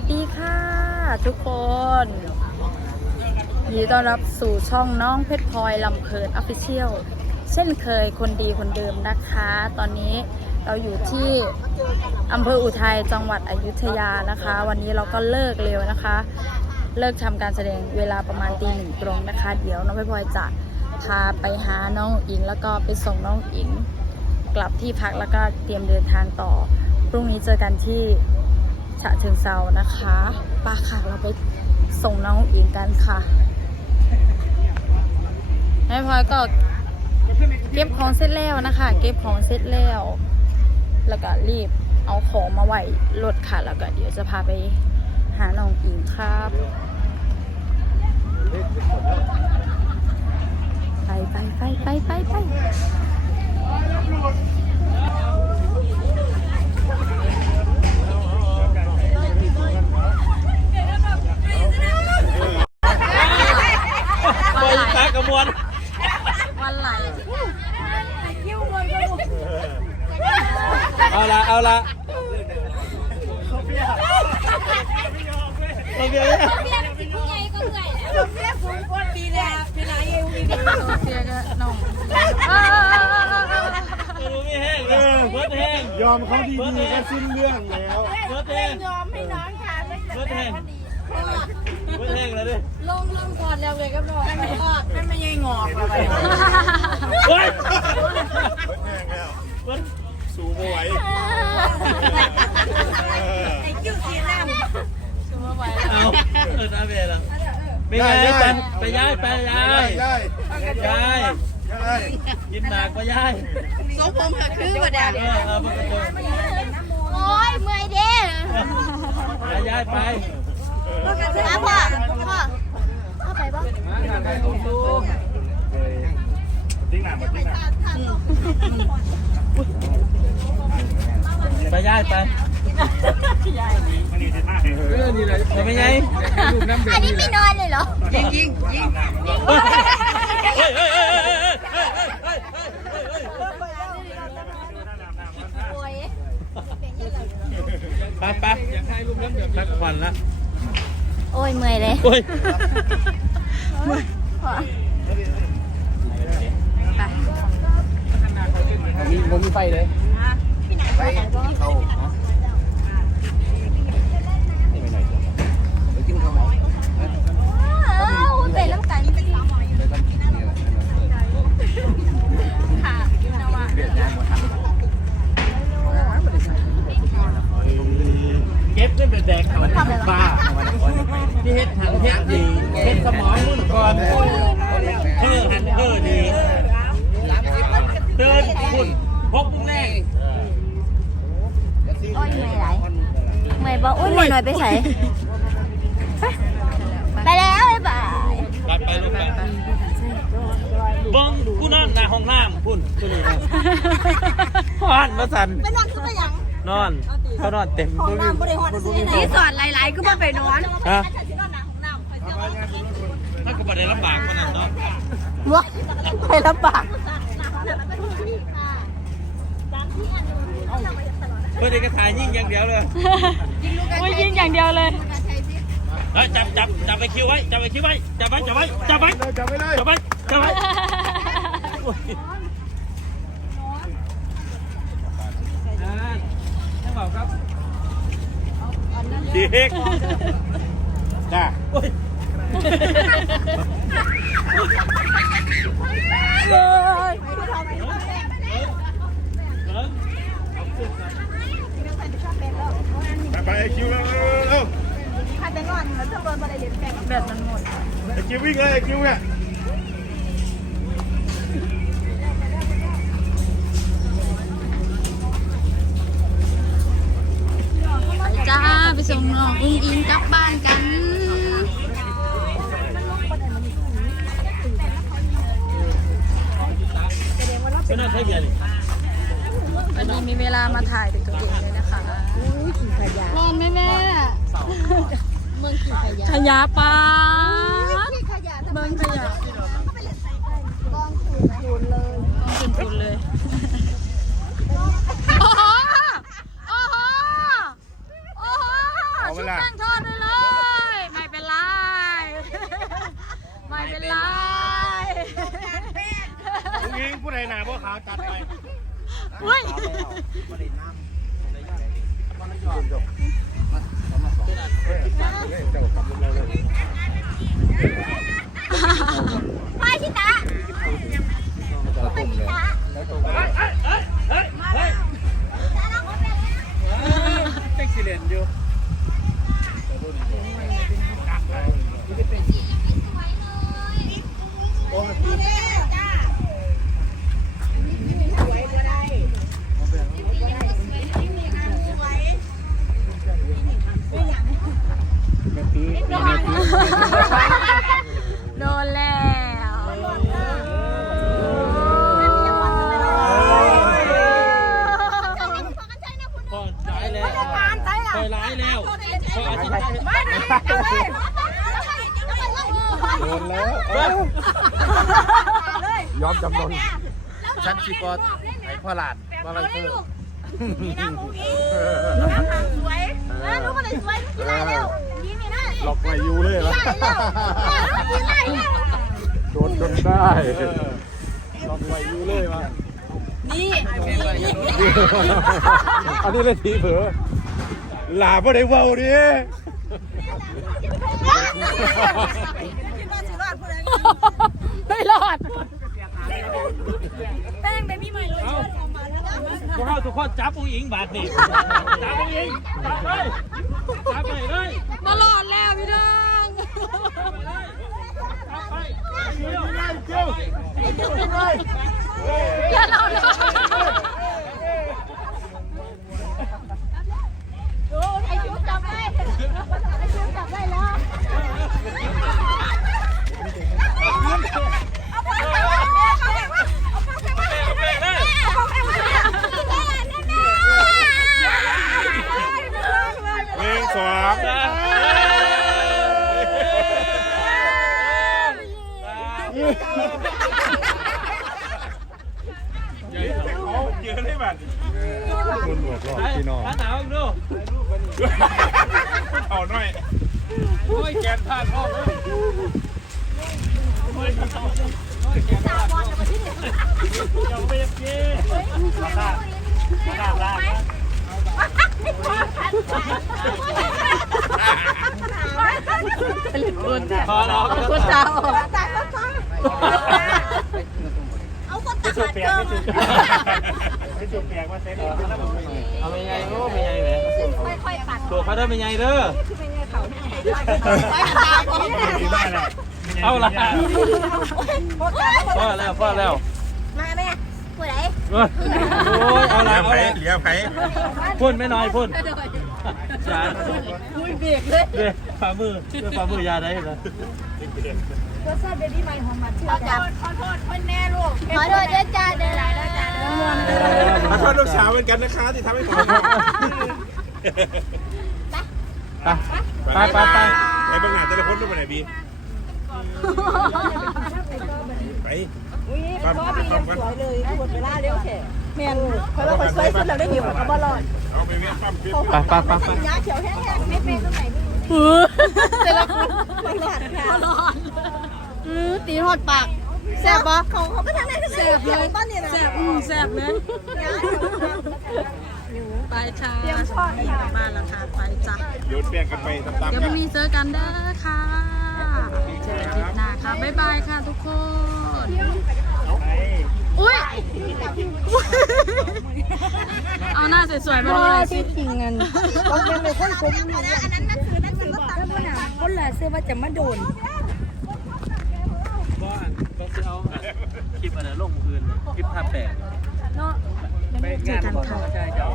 วัสดีค่ะ ทุกคนยินดีต้อนรับสู่ช่องน้องเพชรพลอยลำเพลินออฟฟิเชียลเช่นเคยคนดีคนเดิมนะคะ ตอนนี้เราอยู่ที่อำเภออุทัยจังหวัดอยุธยานะคะ วันนี้เราก็เลิกเร็วนะคะ เลิกทำการแสดงเวลาประมาณตีหนึ่งตรงนะคะ เดี๋ยวน้องเพชรพลอยจะพาไปหาน้องอิง แล้วก็ไปส่งน้องอิง กลับที่พักแล้วก็เตรียมเดินทางต่อพรุ่งนี้เจอกันที่ ฉะเชิงเซานะคะป้าค่ะเราไปส่งน้องอิงกันค่ะแม่พลอยก็เก็บของเสร็จแล้วนะคะ เก็บของเสร็จแล้ว แล้วก็รีบเอาของมาไว้รถค่ะ แล้วก็เดี๋ยวจะพาไปหาน้องอิงครับไปไปไปไปไปไป ตากระมวลวันไหลคิ้ววนกระมเอาละเอาละเขเบียเขาเยเบียที่งก็เหนื่อยแล้วเขเบี้ยสูงกว่ปีแลปีไหนเอวมีเบี้ยเขาเบี้ยก็น้งเบิร์ดแห้งยอมเขาดีๆก็สิ้นเรื่องแล้วเบิร์แห้งยอมให้น้องทานไม่แต่แห้ง ไม่แห้งแล้วดิลงลงก่อนแล้วเลยก็บอกมันไม่ทอมันไม่ใช่งอกอะไรเฮ้ยแห้งแล้วมันสูบไหวไอ้จิ้วสีดำสูบไหวเอาเออน้าเบลล่ะไปย้ายไปย้ายไปย้ายย้ายย้ายยิ้มหนักไปย้ายสมผมค่ะคือประดาโอ้ยเมื่อยเด้ย้ายไป พ่อกันสิพ่อพ่อพ่อไปบ่ติ้งหนาติ้งหนาไปย่ายไปอันนี้จะมากเลย ไปไปไงอันนี้ไม่นอนเลยเหรอ ยิงยิงยิงเฮ้ยเฮ้ยเฮ้ยเฮ้ยเฮ้ยเฮ้ยเฮ้ยโอ้ย ไปไปพักผ่อนละ โอ้ยเมื่อยเลยโอ้ยมีผมมีไฟเลย อ้าวเป็นน้ำกัน เก็บได้เป็นแดงเขาบ้าที่เฮ็ดหันเฮ็ดดีเฮ็ดสมองมุ่นก่อนเฮ้อหันเฮ้อดีเดินคุณพบมุ้งแรงโอ้ยเมื่อยไหลเมื่อยบ่โอ้ยหน่อยไปใส่ไปแล้วบ๊ายบายไปไปลูกไปเบิ้งกูนอนหน้าห้องน้ำพุ่นกูนี่นะพอนมาสั่นไปนอนคือไปยังนอนเขานอนเต็มห้องน้ำบริหารสิรีสอร์ทหลายๆก็มาไปนอนฮะ ถ้าก็บ่ได้ลำบากขนาดนั้นว้าไปลำบากเพื่อได้กระถ่ายยิ่งอย่างเดียวเลยว่ายิงอย่างเดียวเลยจับจับจับไปคิวไว้จับไปคิวไว้จับไว้จับไว้จับไว้จับไม่ได้จับไว้จับไว้โอ้ยอ่าให้บอกครับเด็ก ไอคิวเร็วเร็วเร็วถ้าจะนอนแล้วจะโดนบริเวณแตกแบบมันหมดไอคิววิ่งเลยไอคิวเนี่ยจ้าไปส่งน้องอุ้งอิงกลับบ้านกันวันนี้มีเวลามาถ่ายแต่ตัวเอง ขี่ขยะขยะปลาขี่ขยะเบิ้งขยะกองถูนถูนเลยต้องเป็นทุนเลยโอ้โหโอ้โหโอ้โหเวลาตั้งโทษไปเลย ไม่เป็นไร ไม่เป็นไร ผู้หญิงผู้ใดหนาพวกขาวจัดไปอุ้ยไป ำนนฉันชีกอดไอ้พ่อหลานว่าอะไรเพื่อนี่นะมุ้งอิงสวยนะลูกคนไหนสวยลูกที่ไรเร็วยิ้มนี่นะหลอกไว้อยู่เลยเหรอที่ไรเร็วโดนจนได้หลอกไว้อยู่เลยวะนี่อันนี้เลยทีเผลอหลาบ่ได้เว้าดิไม่รอด แป้งเบบี้ใหม่เลยพวกเราทุกคนจับอุ้งอิงบาดนี่จับอุ้งอิงจับเลยจับไปเลยมารอดแล้วพี่น้องจับไปอย่าเราเลยดูไอคิวจับได้ไอคิวจับได้แล้ว หนึ่งสอง เขา เยอะเลยบัดคนบวกรอบพี่น้องขาหนาวอีกดูเอาหน่อยโอ้ยแกนพลาดพ่อเลยยังไม่ยังกี้ลาลาลาพอแล้วคุณสาวเอาคนตัดขาดเกิ นไม่จุดแปลกว่าเซ็ตเอาไม่ไงโอ้ไม่ไงแหมค่อยๆปัดตัวเขาได้ไม่ไงเด้อไว้ตาผมได้แหละเอาละพอแล้วพอแล้วมาแม่ผู้ใดโอ้ยเอาละเอาละเหลียวไผ่พ่นไม่น้อยพ่น จานเบรกเลยเด็ฝ่ามือเด็ฝ่ามือยาได้เหรอเอาจับขอโทษคนแน่ลูกขอโทษเด้อจ้าเด้อขอโทษลูกสาวเหมือนกันนะคะที่ทำให้ผมไปไปไปไปเบื้องหน้าแต่ละคนรูปไหนบีไปปั๊มปั๊มกันแม่นเพราะว่าคนสวยสุดเราได้หิวก็บ่รอดเอาไปเวียนปั๊มขึ้นไปไปไปยาเขียวแห้งไม่เป็นตรงไหนแต่ละคนๆบ่รอดค่ะมารอดอือตีหดปากแซ่บปะเขาเขาไปทางไหนทางไหนแซ่บเขีเลยวยต้นนี่นะแซ่บอืมแซ่บเลยไปค่ะกลับบ้านแล้วค่ะไปจ้ะโยนแป้งกันไปตามๆเดี๋ยวกัพนรุ่งนี้เจอกันเด้อค่ะเจอกันอาทิตย์หน้าค่ะบ๊ายบายค่ะทุกคน อุ้ยเอาหน้าสวยๆมาดูหน่อยสิจริงเงินต้องเป็นในคนคุ้มอันนั้นนั่นคือนั่นคือรถตัดคนละเสื้อว่าจะมาโดนก็ก็จะเอาคลิปอะไรลงคืนคลิปท่าแปลกเนาะไปงานก่อนใช่เจ้า